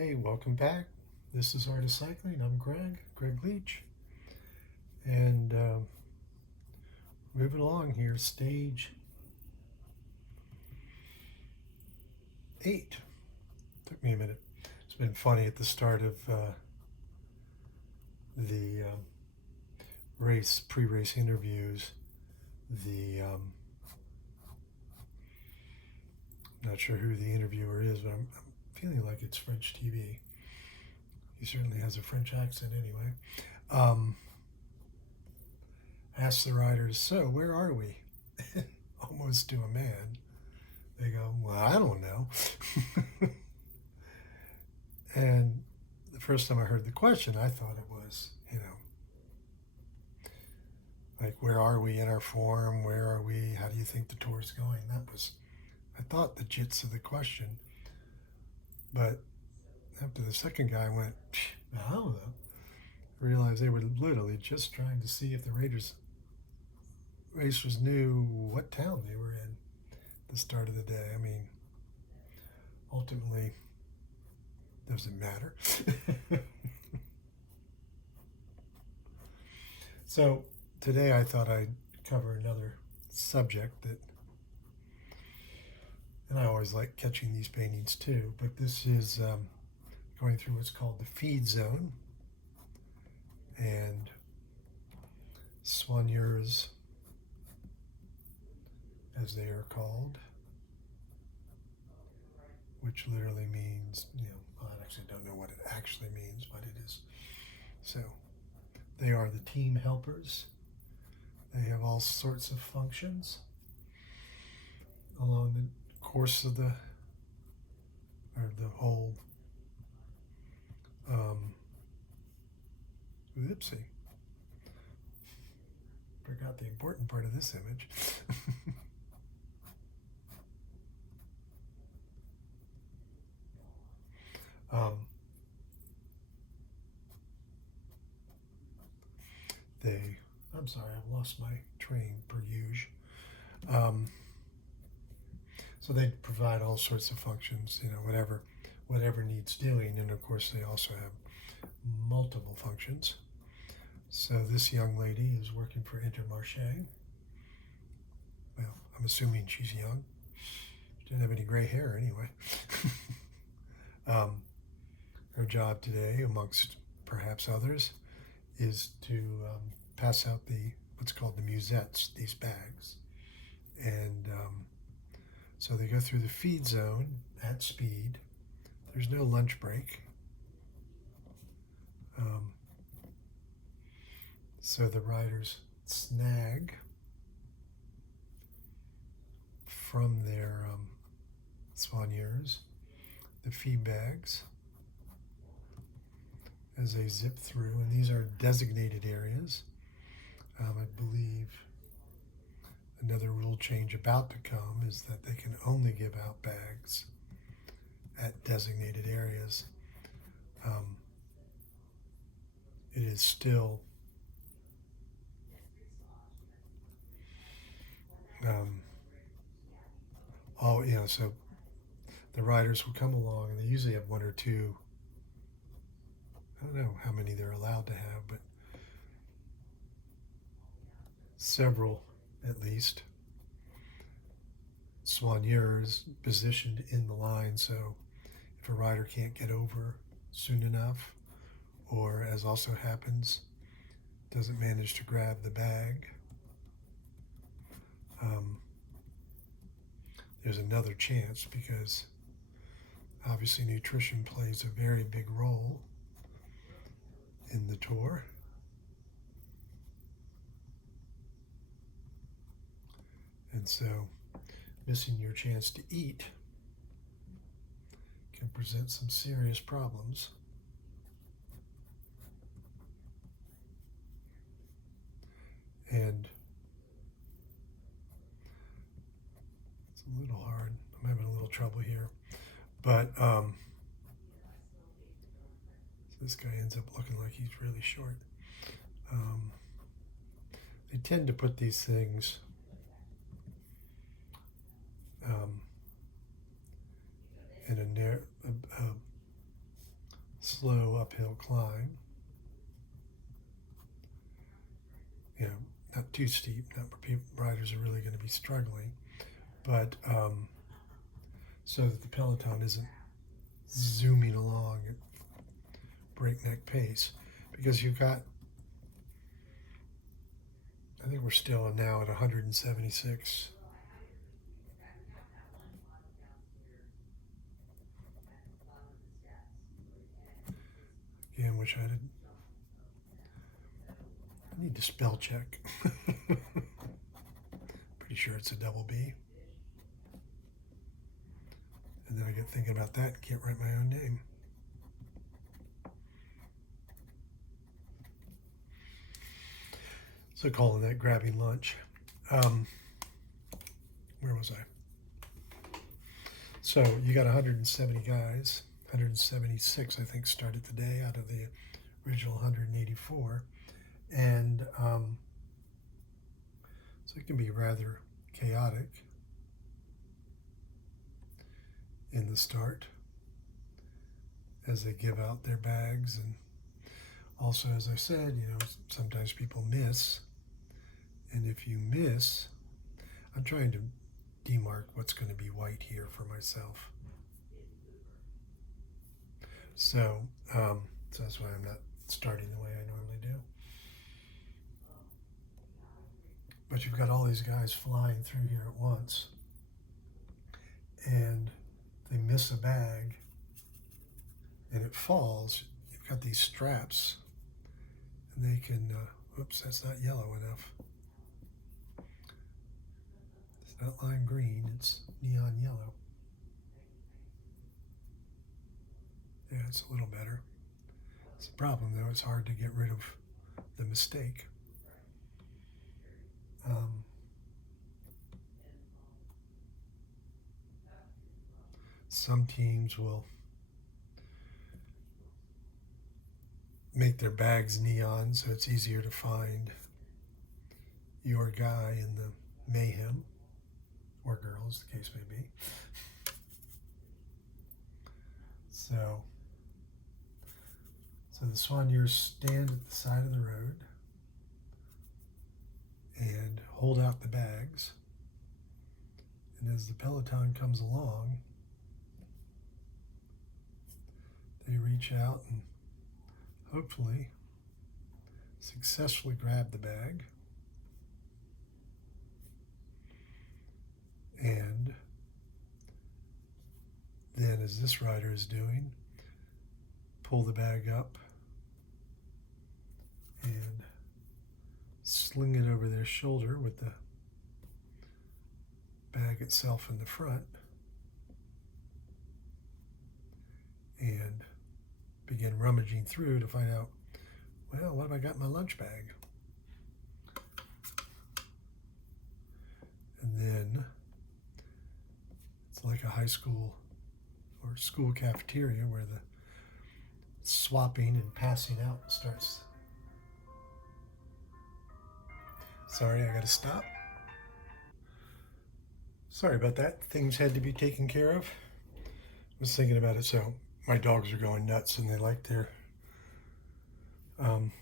Hey, welcome back. This is Art of Cycling. I'm Greg Leach. And moving along here, stage 8. Took me a minute. It's been funny at the start of the pre-race interviews. Not sure who the interviewer is, but I'm feeling like it's French TV. He certainly has a French accent anyway. Ask the riders, so where are we? Almost to a man. They go, well, I don't know. And the first time I heard the question, I thought it was, like, where are we in our form? Where are we? How do you think the tour is going? That was, I thought, the gist of the question. But after the second guy went, I don't know, I realized they were literally just trying to see if the racers knew what town they were in at the start of the day. I mean, ultimately, doesn't matter. So today I thought I'd cover another subject and I always like catching these paintings too, but this is going through what's called the feed zone and soigneurs, as they are called, which literally means, I actually don't know what it actually means, but it is. So they are the team helpers. They have all sorts of functions along the course of the whole oopsie. Forgot the important part of this image. I'm sorry, I've lost my train per usual. So they provide all sorts of functions, whatever needs doing, and of course they also have multiple functions. So this young lady is working for Intermarché. Well, I'm assuming she's young. She didn't have any gray hair anyway. Her job today, amongst perhaps others, is to pass out what's called the musettes, these bags. And so they go through the feed zone at speed. There's no lunch break. So the riders snag from their soigneurs the feed bags as they zip through, and these are designated areas. I believe another rule change about to come is that they can only give out bags at designated areas. It is still so the riders will come along and they usually have one or two. I don't know how many they're allowed to have, but several at least soigneurs positioned in the line, so if a rider can't get over soon enough, or as also happens, doesn't manage to grab the bag, there's another chance, because obviously nutrition plays a very big role in the tour. And so missing your chance to eat can present some serious problems. And it's a little hard. I'm having a little trouble here. But so this guy ends up looking like he's really short. They tend to put these things in slow uphill climb. You know, not too steep, not where riders are really going to be struggling, but so that the peloton isn't zooming along at breakneck pace, because you've got, I think we're still now at 176. Again, which I need to spell check. Pretty sure it's a double B. And then I get thinking about that and can't write my own name. So calling that grabbing lunch. Where was I? So you got 170 guys, 176 I think started today out of the original 184. And so it can be rather chaotic in the start as they give out their bags. And also, as I said, you know, sometimes people miss. And if you miss, I'm trying to demark what's going to be white here for myself. So that's why I'm not starting the way I normally do. But you've got all these guys flying through here at once, and they miss a bag and it falls. You've got these straps, and they can, oops, that's not yellow enough. It's not lime green, it's neon yellow. Yeah, it's a little better. It's a problem though, it's hard to get rid of the mistake. Some teams will make their bags neon so it's easier to find your guy in the mayhem, or girl, as the case may be. So the soigneurs stand at the side of the road and hold out the bags. And as the peloton comes along, they reach out and hopefully successfully grab the bag. And then, as this rider is doing, pull the bag up and sling it over their shoulder with the bag itself in the front, and begin rummaging through to find out, well, what have I got in my lunch bag? And then it's like a high school or school cafeteria where the swapping and passing out starts. Sorry, I gotta stop. Sorry about that. Things had to be taken care of. I was thinking about it. So my dogs are going nuts and they like their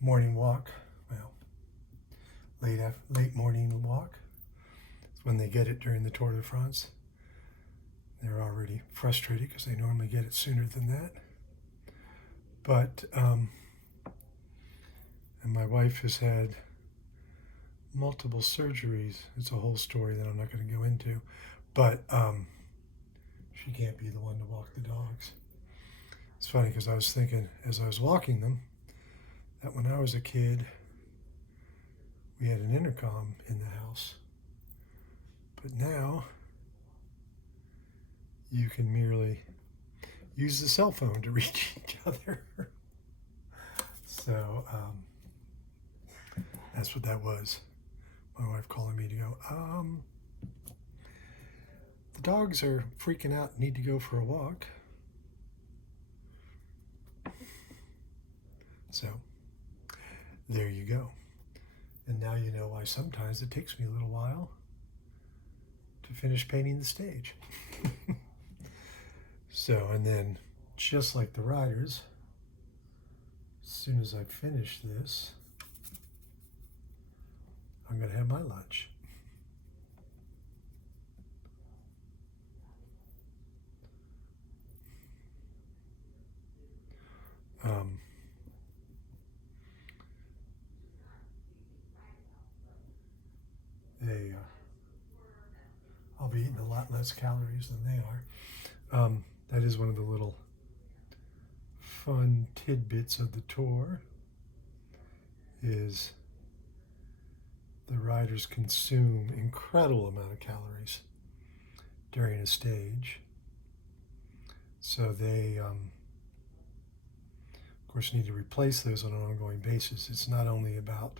morning walk. Well, late morning walk. It's when they get it during the Tour de France. They're already frustrated because they normally get it sooner than that. But, and my wife has had multiple surgeries. It's a whole story that I'm not going to go into. But she can't be the one to walk the dogs. It's funny because I was thinking as I was walking them that when I was a kid, we had an intercom in the house. But now you can merely use the cell phone to reach each other. So that's what that was. My wife calling me to go, the dogs are freaking out, need to go for a walk. So there you go. And now you know why sometimes it takes me a little while to finish painting the stage. So, and then just like the riders, soon as I finish this, I'm going to have my lunch. Um, I'll be eating a lot less calories than they are. That is one of the little fun tidbits of the tour, is the riders consume incredible amount of calories during a stage. So they, of course, need to replace those on an ongoing basis. It's not only about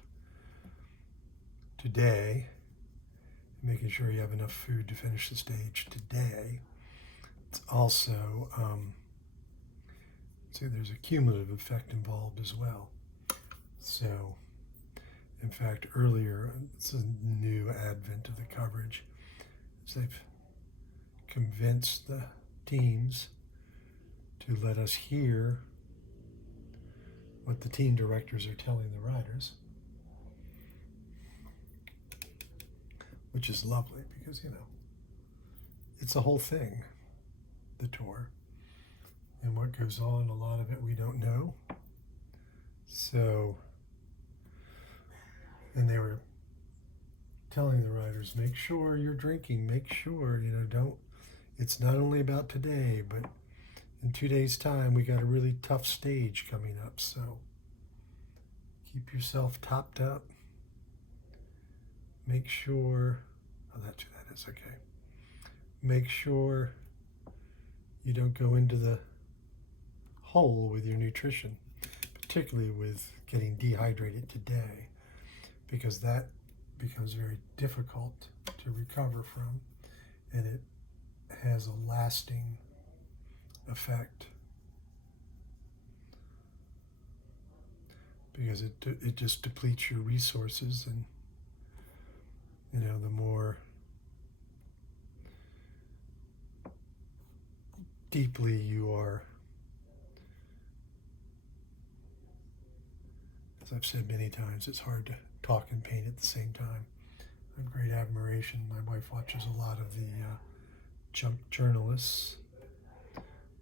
today, making sure you have enough food to finish the stage today. It's also, there's a cumulative effect involved as well. So, in fact, earlier, it's a new advent of the coverage. So they've convinced the teams to let us hear what the team directors are telling the riders, which is lovely because, it's a whole thing, the tour. And what goes on, a lot of it we don't know. So, and they were telling the riders, make sure you're drinking, make sure, it's not only about today, but in 2 days' time, we got a really tough stage coming up. So keep yourself topped up. Make sure, that's who that is, okay. Make sure you don't go into the hole with your nutrition, particularly with getting dehydrated today, because that becomes very difficult to recover from, and it has a lasting effect because it just depletes your resources, and the more deeply you are, as I've said many times, it's hard to talk and paint at the same time. I have great admiration. My wife watches a lot of the junk journalists,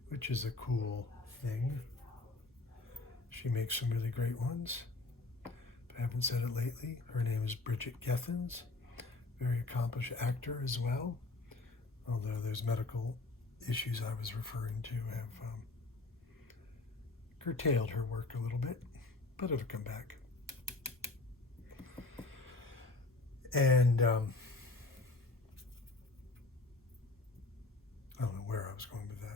which is a cool thing. She makes some really great ones. I haven't said it lately. Her name is Bridget Gethens, very accomplished actor as well, although those medical issues I was referring to have curtailed her work a little bit, but it'll come back. And I don't know where I was going with that.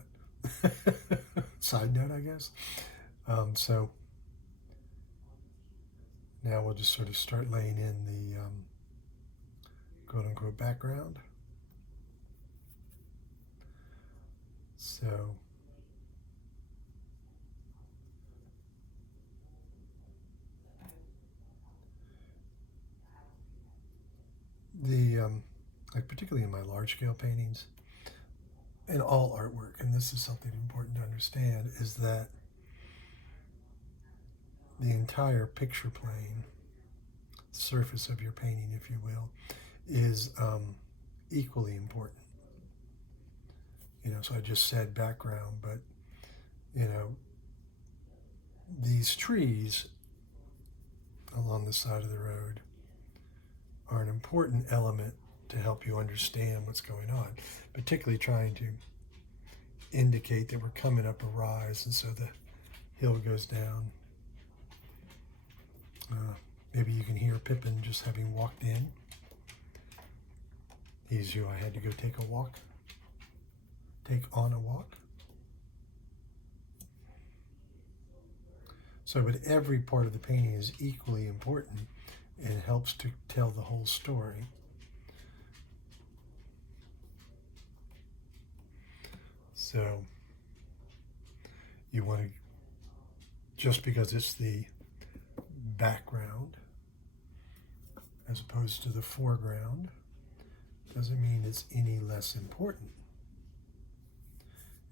Side note, I guess. So now we'll just sort of start laying in the quote-unquote background. So like particularly in my large-scale paintings and all artwork, and this is something important to understand, is that the entire picture plane, surface of your painting, if you will, is equally important. So I just said background, but these trees along the side of the road are an important element to help you understand what's going on, particularly trying to indicate that we're coming up a rise, and so the hill goes down. Maybe you can hear Pippin just having walked in. He's who I had to go take on a walk. So, but every part of the painting is equally important and helps to tell the whole story. So, you want to, just because it's the background as opposed to the foreground, doesn't mean it's any less important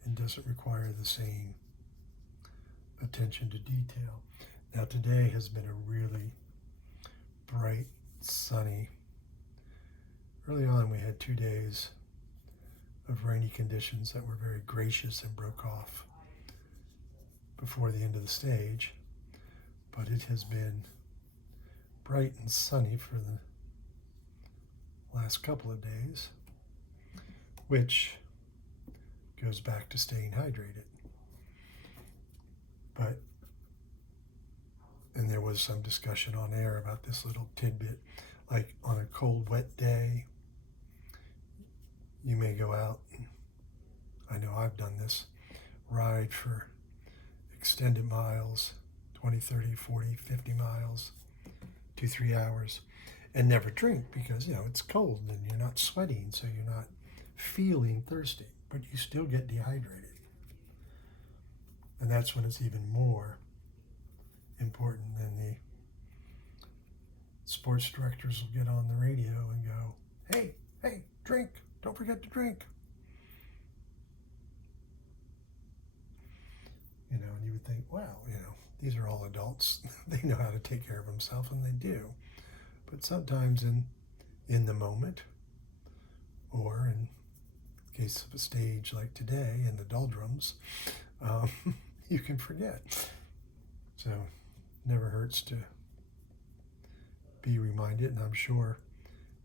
and doesn't require the same attention to detail. Now today has been a really bright, sunny. Early on we had 2 days of rainy conditions that were very gracious and broke off before the end of the stage, but it has been bright and sunny for the last couple of days, which goes back to staying hydrated. And there was some discussion on air about this little tidbit, like on a cold, wet day, you may go out, and I know I've done this, ride for extended miles, 20, 30, 40, 50 miles, 2-3 hours, and never drink because, it's cold and you're not sweating, so you're not feeling thirsty, but you still get dehydrated. And that's when it's even more important. Then the sports directors will get on the radio and go, hey, drink, don't forget to drink. And you would think, wow, these are all adults. They know how to take care of themselves, and they do. But sometimes in the moment, or in case of a stage like today in the doldrums, you can forget. So never hurts to be reminded, and I'm sure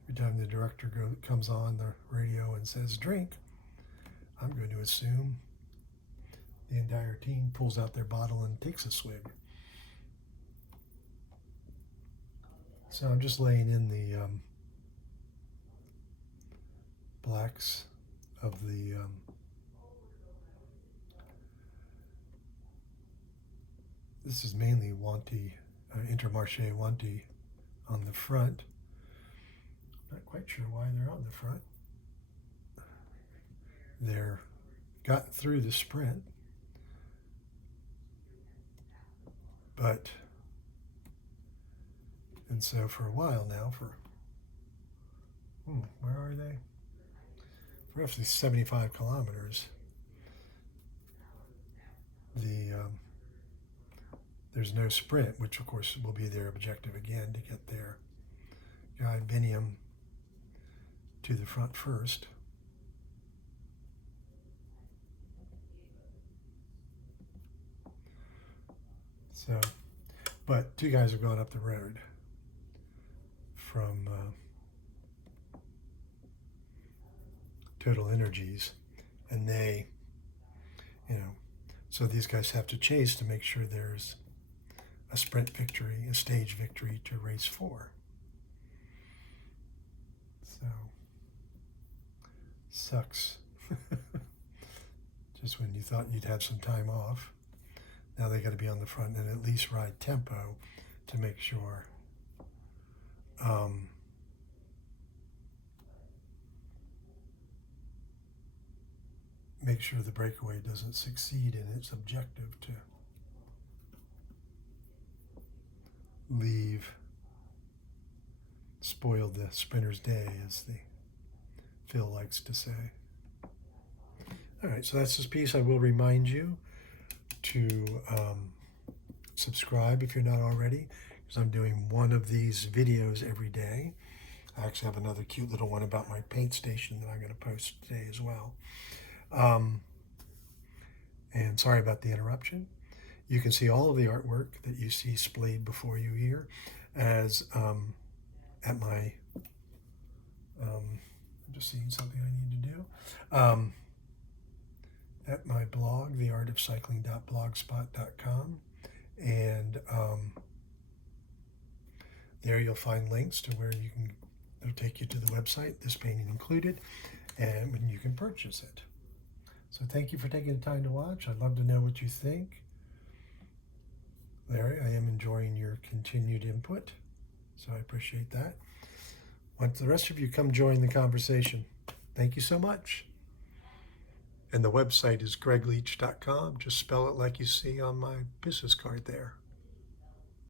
every time the director comes on the radio and says drink, I'm going to assume the entire team pulls out their bottle and takes a swig. So I'm just laying in the blacks of the this is mainly Wanty, Intermarché Wanty on the front. Not quite sure why they're on the front. They're gotten through the sprint, and so for a while now, where are they? For roughly 75 kilometers, there's no sprint, which of course will be their objective again, to get their guy Biniam to the front first. So, but 2 guys are going up the road from Total Energies, and they, so these guys have to chase to make sure there's a sprint victory, a stage victory to race 4. So, sucks. Just when you thought you'd have some time off, now they got to be on the front and at least ride tempo to make sure the breakaway doesn't succeed in its objective to spoil the sprinter's day, as Phil likes to say. All right, so that's this piece. I will remind you to subscribe if you're not already, because I'm doing one of these videos every day. I actually have another cute little one about my paint station that I'm going to post today as well. And sorry about the interruption. You can see all of the artwork that you see splayed before you here as at my, I'm just seeing something I need to do, at my blog, theartofcycling.blogspot.com, and there you'll find links to where it'll take you to the website, this painting included, and when you can purchase it. So thank you for taking the time to watch. I'd love to know what you think. Larry, I am enjoying your continued input, so I appreciate that. Want the rest of you come join the conversation. Thank you so much. And the website is gregleach.com. Just spell it like you see on my business card there.